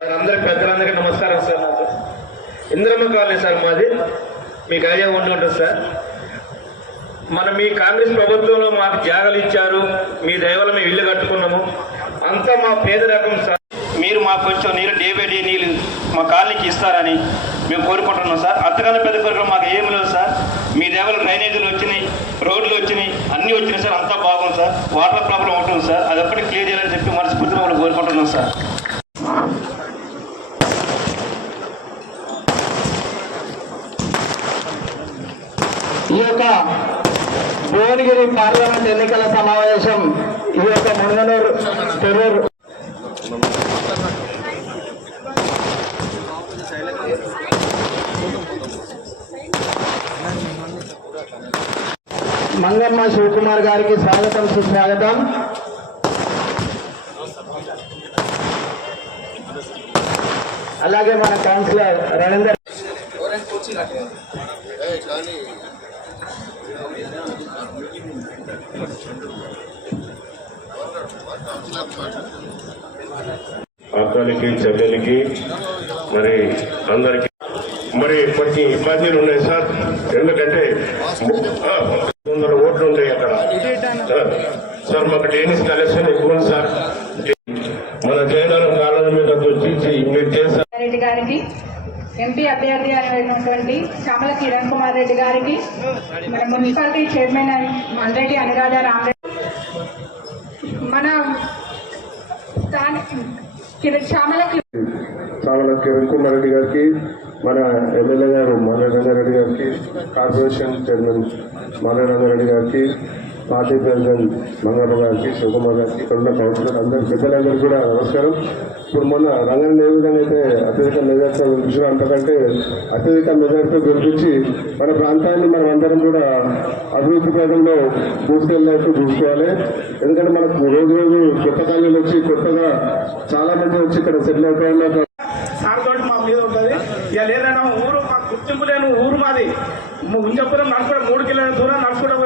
Sir పెద్దలందరికీ నమస్కారం sir నాకు ఇంద్రమ్మ కాలనీ సార్ మాది. మీకు ఐడియా ఉండి ఉంటుంది సార్. మన మీ కాంగ్రెస్ ప్రభుత్వంలో మాకు జాగాలు ఇచ్చారు. మీ దయవల్ల మేము ఇల్లు కట్టుకున్నాము. అంతా మా పేదరకం సార్. మీరు మాకు కొంచెం నీరు డే బై డే నీళ్ళు మా కాలనీకి ఇస్తారని మేము కోరుకుంటున్నాం సార్. అంతకన్నా పెద్ద కోరికలు మాకు ఏం లేదు సార్. మీ దేవల డ్రైనేజీలు వచ్చినాయి రోడ్లు వచ్చినాయి అన్నీ వచ్చినాయి సార్. అంతా బాగుంది సార్. వాటర్ ప్రాబ్లం ఉంటుంది సార్. అది ఒక్కటి క్లియర్ చేయాలని చెప్పి మనస్ఫూర్తిగా వాళ్ళు కోరుకుంటున్నాం సార్. ఈ యొక్క భువనగిరి పార్లమెంట్ ఎన్నికల సమావేశం ఈ యొక్క మంగళూరు టెర్రర్ మంగమ్మ శివకుమార్ గారికి స్వాగతం సుస్వాగతం. అలాగే మన కౌన్సిలర్ రణేందర్ అక్కలకి చెల్లెలకి మరి అందరికి. మరి కొన్ని ఇబ్బందులు ఉన్నాయి సార్. ఎందుకంటే వందల ఓట్లు ఉన్నాయి అక్కడ. సార్ మాకు టెన్నిస్ కలెక్షన్ ఇవ్వండి సార్ మన జయనగరం కాలం మీద వచ్చి మీరు చేశారు రెడ్డి గారికి ఎంపీ అభ్యర్థి అయినటువంటి చామల కిరణ్ కుమార్ రెడ్డి గారికి మన మున్సిపాలిటీ చైర్మన్ మల్రెడ్డి అనురాధ రామరెడ్డి. మన స్థాని కిర- చామల కి- చామల కిరణ్ రెడ్డి గారికి మన ఎమ్మెల్యే గారు మల్లెరంగారెడ్డి గారికి కార్పొరేషన్ చైర్మన్ మల్లెరంగారెడ్డి గారికి పార్టీ ప్రెసిడెంట్ మంగళ గారికి శివకుమార్ గారికి ఇక్కడ ఉన్న కౌన్సిలర్ అందరి పెద్దలందరికీ కూడా నమస్కారం. ఇప్పుడు మొన్న రంగన్ ఏ విధంగా అయితే అత్యధిక మెజార్టీతో గెలిపించారో అంతకంటే అత్యధిక మెజార్టీతో గెలిపించి మన ప్రాంతాన్ని మనం అందరం కూడా అభివృద్ధి పథంలో దూసుకెళ్ళినట్టు చూసుకోవాలి. ఎందుకంటే మనకు రోజు రోజు కొత్త కాలేజీలు వచ్చి కొత్తగా చాలా మంది వచ్చి ఇక్కడ సెటిల్ అయిపోయిన మా మీద ఉంటుంది. ఇక లేదన్నా ఊరు మాకు గుర్తింపు లేని ఊరు మాది. ఉంజపురం నడుచుకుంటే మూడు కిలోమీటర్ దూరం నడుచుకుంటే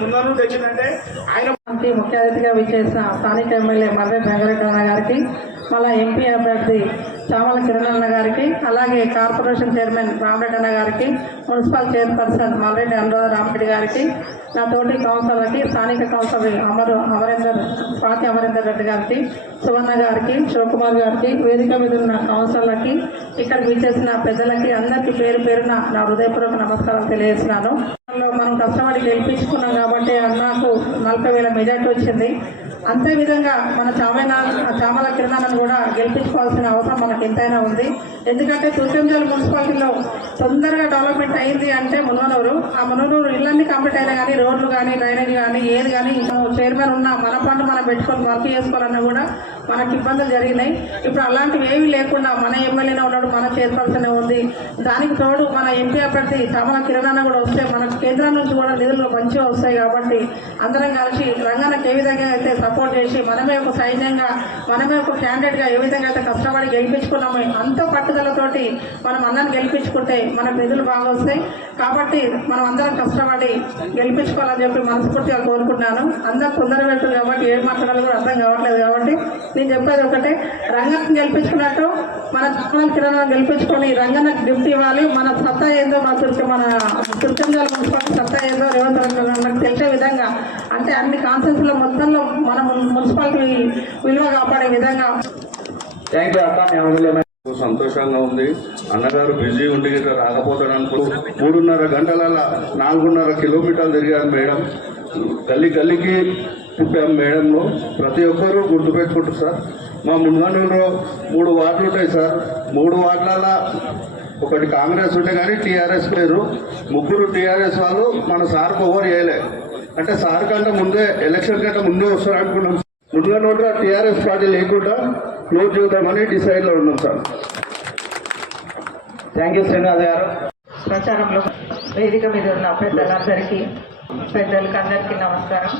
ముందు తెచ్చిందంటే ఆయన ముఖ్య అతిథిగా విచ్చేసిన స్థానిక ఎమ్మెల్యే మర్రే వెంకటరమణ గారికి మళ్ళా ఎంపీ అభ్యర్థి చామల కిరణ్ అన్న గారికి అలాగే కార్పొరేషన్ చైర్మన్ రామరెడ్డి అన్న గారికి మున్సిపల్ చైర్పర్సన్ మల్రెడ్డి అనురాధ రామరెడ్డి గారికి నా తోటి కౌన్సిలర్కి స్థానిక కౌన్సిలర్ అమరు అమరేందర్ స్వాతి అమరేందర్ రెడ్డి గారికి సువర్ణ గారికి శివకుమార్ గారికి వేదిక మీద ఉన్న కౌన్సిలర్లకి ఇక్కడ విచ్చేసిన పెద్దలకి అందరికీ పేరు పేరున నా హృదయపూర్వక నమస్కారం తెలియజేస్తున్నాను. లో మనం కష్టపడి గెలిపించుకున్నాం కాబట్టి అన్నకు నలభై వేల మెజార్టీ వచ్చింది. అంతే విధంగా మన చామైన చామల కిరణాలను కూడా గెలిపించుకోవాల్సిన అవసరం మనకు ఎంతైనా ఉంది. ఎందుకంటే తుర్కంజల్ మున్సిపాలిటీలో తొందరగా డెవలప్మెంట్ అయింది అంటే మునవనూరు ఆ మునవనూరు ఇళ్ళన్నీ కంప్లీట్ అయినా కానీ రోడ్లు కానీ డ్రైనేజ్ కానీ ఏది కానీ చైర్మన్ ఉన్న మన పండు మనం పెట్టుకొని వర్క్ చేసుకోవాలన్నా కూడా మనకి ఇబ్బందులు జరిగినాయి. ఇప్పుడు అలాంటివి ఏవి లేకుండా మన ఎమ్మెల్యేనే ఉన్నాడు మన చైర్పర్సన్ ఉంది. దానికి తోడు మన ఎంపీ అభ్యర్థి తమల కిరణాన్న కూడా వస్తే మన కేంద్రం నుంచి కూడా నిధులు మంచిగా వస్తాయి కాబట్టి అందరం కలిసి రంగానికి ఏ విధంగా అయితే సపోర్ట్ చేసి మనమే ఒక సైన్యంగా మనమే ఒక క్యాండిడేట్గా ఏ విధంగా అయితే కష్టపడి గెలిపించుకున్నామో అంత పట్టుదలతోటి మనం అందరం గెలిపించుకుంటే మన ప్రజలు బాగా వస్తాయి కాబట్టి మనం అందరం కష్టపడి గెలిపించుకోవాలని చెప్పి మనస్ఫూర్తిగా కోరుకుంటున్నాను. అందరూ తొందర పెడుతుంది కాబట్టి ఏం మాట్లాడాలి కూడా అర్థం కావట్లేదు కాబట్టి నేను చెప్పేది ఒకటే రంగం గెలిపించుకున్నట్టు మన చుక్కల కిరణాలను గెలిపించుకొని రంగన్నకు గిఫ్ట్ ఇవ్వాలి. మన సత్తా ఏందో మన తుర్క మన తుర్కంజాల మున్సిపాలిటీ సత్తా ఏందో రేవంత్ రెడ్డి మనకు తెలిసే విధంగా. అంటే అన్ని కాన్సెన్స్లో మొత్తంలో మన మున్సిపాలిటీ విలువ కాపాడే విధంగా. థ్యాంక్ యూ అక్క. సంతోషంగా ఉంది. అన్నగారు బిజీ ఉండి రాకపోతాడు అనుకో మూడున్నర గంటల నాలుగున్నర కిలోమీటర్లు తిరిగారు మేడం. గల్లీ గల్లీకి చెప్పాము మేడంలో. ప్రతి ఒక్కరూ గుర్తుపెట్టుకుంటారు సార్. మా ముంగనూరులో మూడు వార్డులు ఉంటాయి సార్. మూడు వార్డుల ఒకటి కాంగ్రెస్ ఉంటే కానీ టీఆర్ఎస్ పేరు. ముగ్గురు టీఆర్ఎస్ వాళ్ళు మన సార్కు ఓవర్ చేయలే. అంటే సార్ కంటే ముందే ఎలక్షన్ కంటే ముందే వస్తారు అనుకున్నాం ముందుగా టీఆర్ఎస్ పార్టీ లేకుండా క్లోజ్ చేద్దామని డిసైడ్లో ఉన్నాం సార్. థ్యాంక్ యూ శ్రీనివాస్ గారు. ప్రచారంలో వేదిక మీద ఉన్న పెద్దలందరికీ పెద్దలకు అందరికీ నమస్కారం.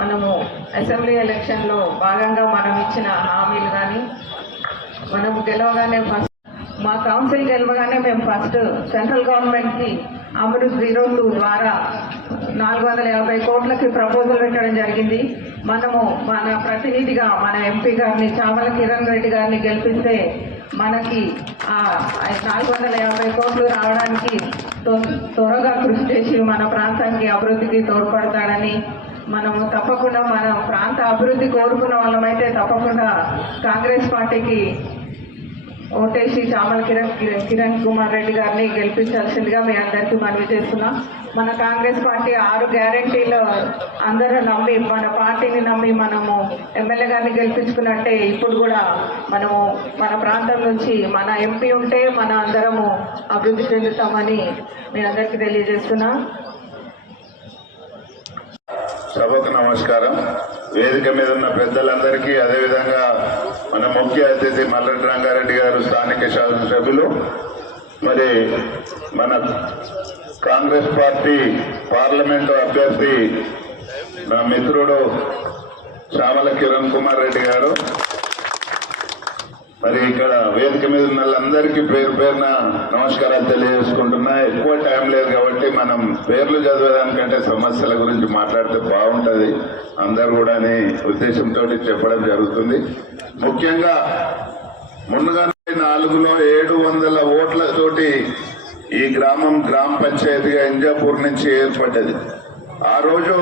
మనము అసెంబ్లీ ఎలక్షన్లో భాగంగా మనం ఇచ్చిన హామీలు కానీ మనము గెలవగానే ఫస్ట్ మా కౌన్సిల్ గెలవగానే మేము ఫస్ట్ సెంట్రల్ గవర్నమెంట్కి అమృత్ జీరో టూ ద్వారా నాలుగు వందల యాభై కోట్లకి ప్రపోజల్ పెట్టడం జరిగింది. మనము మన ప్రతినిధిగా మన ఎంపీ గారిని చామల కిరణ్ రెడ్డి గారిని గెలిపిస్తే మనకి నాలుగు వందల యాభై కోట్లు రావడానికి త్వరగా కృషి చేసి మన ప్రాంతానికి అభివృద్ధికి తోడ్పడతాడని మనము తప్పకుండా మన ప్రాంత అభివృద్ధి కోరుకున్న వాళ్ళమైతే తప్పకుండా కాంగ్రెస్ పార్టీకి ఓటేసి చామల కిరణ్ కిరణ్ కుమార్ రెడ్డి గారిని గెలిపించాల్సిందిగా మీ అందరికీ మనవి చేస్తున్నాం. మన కాంగ్రెస్ పార్టీ ఆరు గ్యారంటీలు అందరూ నమ్మి మన పార్టీని నమ్మి మనము ఎమ్మెల్యే గారిని గెలిపించుకున్నట్టే ఇప్పుడు కూడా మనము మన ప్రాంతం నుంచి మన ఎంపీ ఉంటే మన అందరము అభివృద్ధి చెందుతామని మీ అందరికీ తెలియజేస్తున్నా. సభకు నమస్కారం. వేదిక మీద ఉన్న పెద్దలందరికీ అదేవిధంగా మన ముఖ్య అతిథి మల్లెడ్డి రంగారెడ్డి గారు స్థానిక శాసనసభ్యులు మరి మన కాంగ్రెస్ పార్టీ పార్లమెంటు అభ్యర్థి నా మిత్రుడు శ్యామల కిరణ్ కుమార్ రెడ్డి గారు మరి ఇక్కడ వేదిక మీద ఉన్న వాళ్ళందరికీ పేరు పేరున నమస్కారాలు తెలియజేసుకుంటున్నా ఎక్కువ టైం లేదు కాబట్టి మనం పేర్లు చదివేదానికంటే సమస్యల గురించి మాట్లాడితే బాగుంటుంది. అందరు కూడా అనే ఉద్దేశంతో చెప్పడం జరుగుతుంది. ముఖ్యంగా ముందుగా నాలుగులో ఏడు వందల ఓట్లతోటి ఈ గ్రామం గ్రామ పంచాయతీగా ఇంజాపూర్ నుంచి ఏర్పడ్డది. ఆ రోజు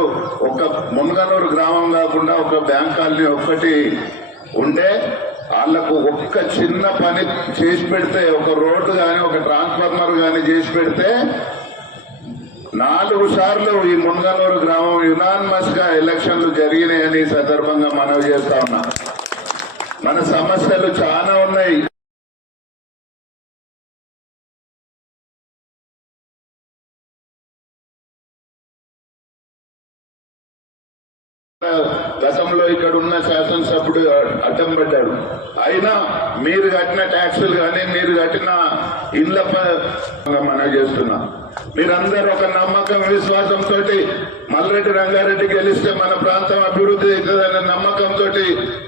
ఒక మునగనూరు గ్రామం కాకుండా ఒక బ్యాంక్ కాలనీ ఒక్కటి ఉండే వాళ్ళకు ఒక్క చిన్న పని చేసి పెడితే ఒక రోడ్డు కానీ ఒక ట్రాన్స్ఫార్మర్ కానీ చేసి పెడితే నాలుగు సార్లు ఈ మునగనూరు గ్రామం యునానిమస్గా ఎలక్షన్లు జరిగినాయని సందర్భంగా మనవి చేస్తా ఉన్నా. మన సమస్యలు చాలా ఉన్నాయి. గతంలో ఇక్కడ ఉన్న శాసనసభ్యుడు అడ్డం పడ్డాడు అయినా మీరు కట్టిన ట్యాక్సులు కానీ మీరు కట్టిన ఇళ్ళ మనం చేస్తున్నా. మీరందరూ ఒక నమ్మకం విశ్వాసంతో మల్లరెడ్డి రంగారెడ్డి గెలిస్తే మన ప్రాంతం అభివృద్ధి అవుతుందనే నమ్మకంతో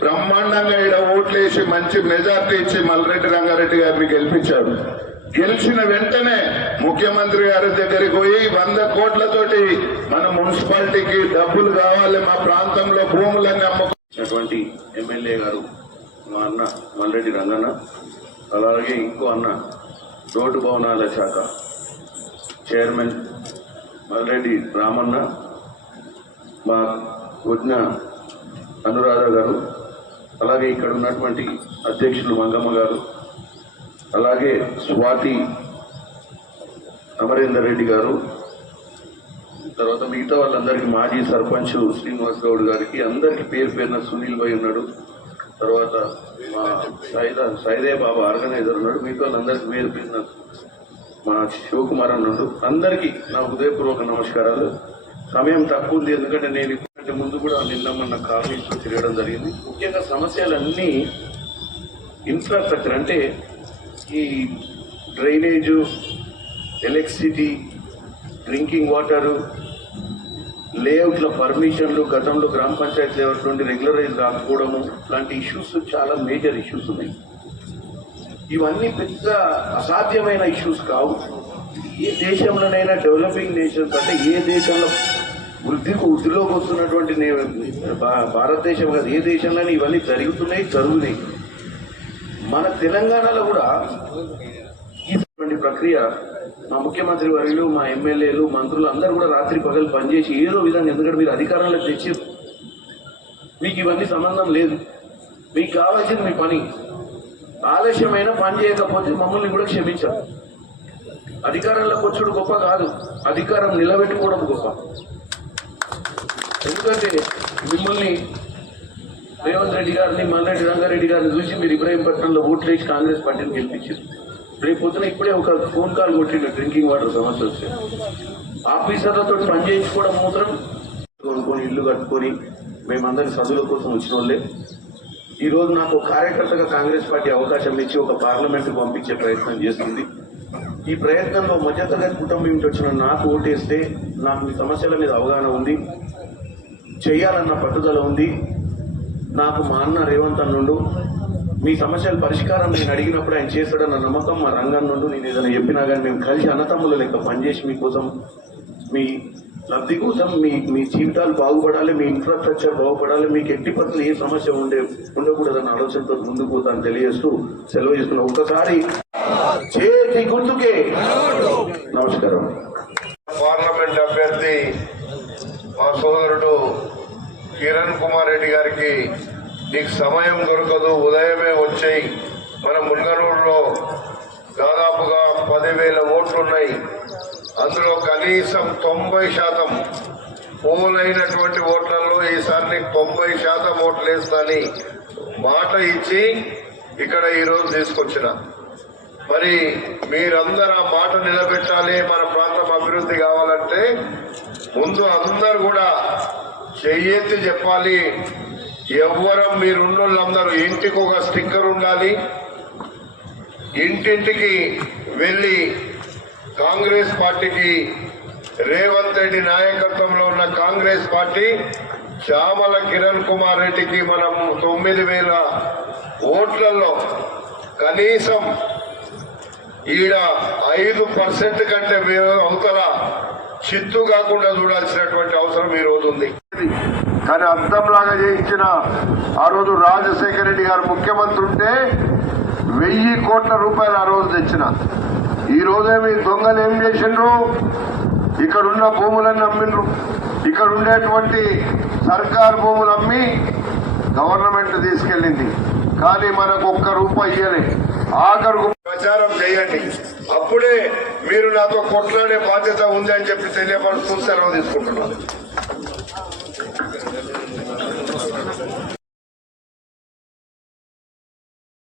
బ్రహ్మాండంగా ఇక్కడ ఓట్లేసి మంచి మెజార్టీ ఇచ్చి మల్లరెడ్డి రంగారెడ్డి గారిని గెలిపించాడు. గెలిచిన వెంటనే ముఖ్యమంత్రి గారి దగ్గరికి పోయి వంద కోట్లతోటి మన మున్సిపాలిటీకి డబ్బులు కావాలి మా ప్రాంతంలో భూములన్నీ అమ్ముకున్నటువంటి ఎమ్మెల్యే గారు మా అన్న మల్లెడ్డి రంగన్న అలాగే ఇంకో అన్న రోడ్డు భవనాల శాఖ చైర్మన్ మల్లెడ్డి రామన్న మా వదిన అనురాధ గారు అలాగే ఇక్కడ ఉన్నటువంటి అధ్యక్షులు మంగమ్మ గారు అలాగే స్వాతి అమరేందర్ రెడ్డి గారు తర్వాత మిగతా వాళ్ళందరికీ మాజీ సర్పంచ్ శ్రీనివాస్ గౌడ్ గారికి అందరికి పేరు పేరున సునీల్ భాయ్ ఉన్నాడు. తర్వాత మా సైదా సాయిదే బాబా ఆర్గనైజర్ ఉన్నాడు. మిగతా వాళ్ళందరికీ పేరు పేరున మా శివకుమార్ అన్నాడు అందరికీ నా హృదయపూర్వక నమస్కారాలు. సమయం తక్కువ ఉంది ఎందుకంటే నేను ఇప్పటికంటే ముందు కూడా నిన్న మొన్న కాలనీస్లో తిరగడం జరిగింది. ముఖ్యంగా సమస్యలన్నీ ఇన్ఫ్రాస్ట్రక్చర్ అంటే ఈ డ్రైనేజు ఎలక్ట్రిసిటీ డ్రింకింగ్ వాటరు లేఅవుట్ల పర్మిషన్లు గతంలో గ్రామ పంచాయతీ లేఅవుట్ నుండి రెగ్యులరైజ్ రాకపోవడము లాంటి ఇష్యూస్ చాలా మేజర్ ఇష్యూస్ ఉన్నాయి. ఇవన్నీ పెద్ద అసాధ్యమైన ఇష్యూస్ కావు. ఏ దేశంలోనైనా డెవలపింగ్ నేషన్స్ అంటే ఏ దేశంలో వృద్ధికి వృద్ధిలోకి వస్తున్నటువంటి భారతదేశం కాదు ఏ దేశంలోనే ఇవన్నీ జరుగుతున్నాయి జరుగుతున్నాయి మన తెలంగాణలో కూడా ఇటువంటి ప్రక్రియ మా ముఖ్యమంత్రి వర్యులు మా ఎమ్మెల్యేలు మంత్రులు అందరూ కూడా రాత్రి పగలు పనిచేసి ఏదో విధంగా ఎందుకంటే మీరు అధికారంలో తెచ్చి మీకు ఇవన్నీ సంబంధం లేదు. మీకు కావాల్సింది మీ పని. ఆలస్యమైన పని చేయకపోతే మమ్మల్ని కూడా క్షమించారు. అధికారంలో కూర్చోడు గొప్ప కాదు. అధికారం నిలబెట్టుకోవడం గొప్ప. ఎందుకంటే మిమ్మల్ని రేవంత్ రెడ్డి గారిని మల్లారెడ్డి రంగారెడ్డి గారిని చూసి మీరు ఇబ్రాహీంపట్నంలో ఓట్లు వేసి కాంగ్రెస్ పార్టీని గెలిపించారు. రేపు పొద్దున ఇప్పుడే ఒక ఫోన్ కాల్ కొట్టిండు డ్రింకింగ్ వాటర్ సమస్య వస్తే. ఆఫీసర్లతో పనిచేయించుకోవడం మాత్రం కొనుక్కొని ఇల్లు కట్టుకొని మేమందరి చదువుల కోసం వచ్చిన వాళ్ళే. ఈరోజు నాకు కార్యకర్తగా కాంగ్రెస్ పార్టీ అవకాశం ఇచ్చి ఒక పార్లమెంట్కి పంపించే ప్రయత్నం చేస్తుంది. ఈ ప్రయత్నంలో మధ్యతరగతి కుటుంబం నుంచి వచ్చిన నాకు ఓటేస్తే నాకు మీ సమస్యల మీద అవగాహన ఉంది. చేయాలన్న పట్టుదల ఉంది. నాకు మా అన్న రేవంత్ అన్నుండు. మీ సమస్యల పరిష్కారం నేను అడిగినప్పుడు ఆయన చేస్తాడన్న నమ్మకం మా రంగం నుండి నేను ఏదైనా చెప్పినా కానీ మేము కలిసి అన్నతమ్ముల లెక్క పనిచేసి మీకోసం మీ లబ్ధి కోసం మీ మీ జీవితాలు బాగుపడాలి మీ ఇన్ఫ్రాస్ట్రక్చర్ బాగుపడాలి మీకు ఎట్టి పట్ల ఏ సమస్య ఉండే ఉండకూడదన్న ఆలోచనతో ముందుకు పోతాను తెలియజేస్తూ సెలవు చేస్తున్నా. ఒక్కసారి చేతి గుర్తుకే. నమస్కారం. పార్లమెంట్ అభ్యర్థి మా సోదరుడు కిరణ్ కుమార్ రెడ్డి గారికి నీకు సమయం దొరకదు ఉదయమే వచ్చాయి. మన మున్గనూరులో దాదాపుగా పదివేల ఓట్లున్నాయి. అందులో కనీసం తొంభై శాతం పోలైనటువంటి ఓట్లలో ఈసారి నీకు తొంభై శాతం ఓట్లు వేస్తాని మాట ఇచ్చి ఇక్కడ ఈరోజు తీసుకొచ్చిన. మరి మీరందరూ ఆ మాట నిలబెట్టాలి మన ప్రాంతం అభివృద్ధి కావాలంటే ముందు అందరు కూడా చెయ్యెత్తి చెప్పాలి. ఎవ్వరం మీరున్నోళ్ళందరూ ఇంటికి ఒక స్టిక్కర్ ఉండాలి. ఇంటింటికి వెళ్ళి కాంగ్రెస్ పార్టీకి రేవంత్ రెడ్డి నాయకత్వంలో ఉన్న కాంగ్రెస్ పార్టీ శ్యామల కిరణ్ కుమార్ రెడ్డికి మనం తొమ్మిది వేల ఓట్లలో కనీసం ఈడ ఐదు పర్సెంట్ కంటే అవతల చిత్తు కాకుండా చూడాల్సినటువంటి అవసరం ఈ రోజు ఉంది. కానీ అర్థంలాగా చేయించిన ఆ రోజు రాజశేఖర రెడ్డి గారు ముఖ్యమంత్రి ఉంటే వెయ్యి కోట్ల రూపాయలు ఆ రోజు తెచ్చిన. ఈ రోజేమి దొంగలు ఏం చేసిండ్రు? ఇక్కడ ఉన్న భూములన్నీ అమ్మిండ్రు. ఇక్కడ ఉండేటువంటి సర్కార్ భూములు అమ్మి గవర్నమెంట్ తీసుకెళ్ళింది. కానీ మనకు ఒక్క రూపాయి ఇయ్యలే. ఆఖరుకు ప్రచారం చేయండి. అప్పుడే మీరు నాతో కొట్లాడే బాధ్యత ఉంది అని చెప్పి తెలియపరుస్తూ సెలవు తీసుకుంటున్నాను.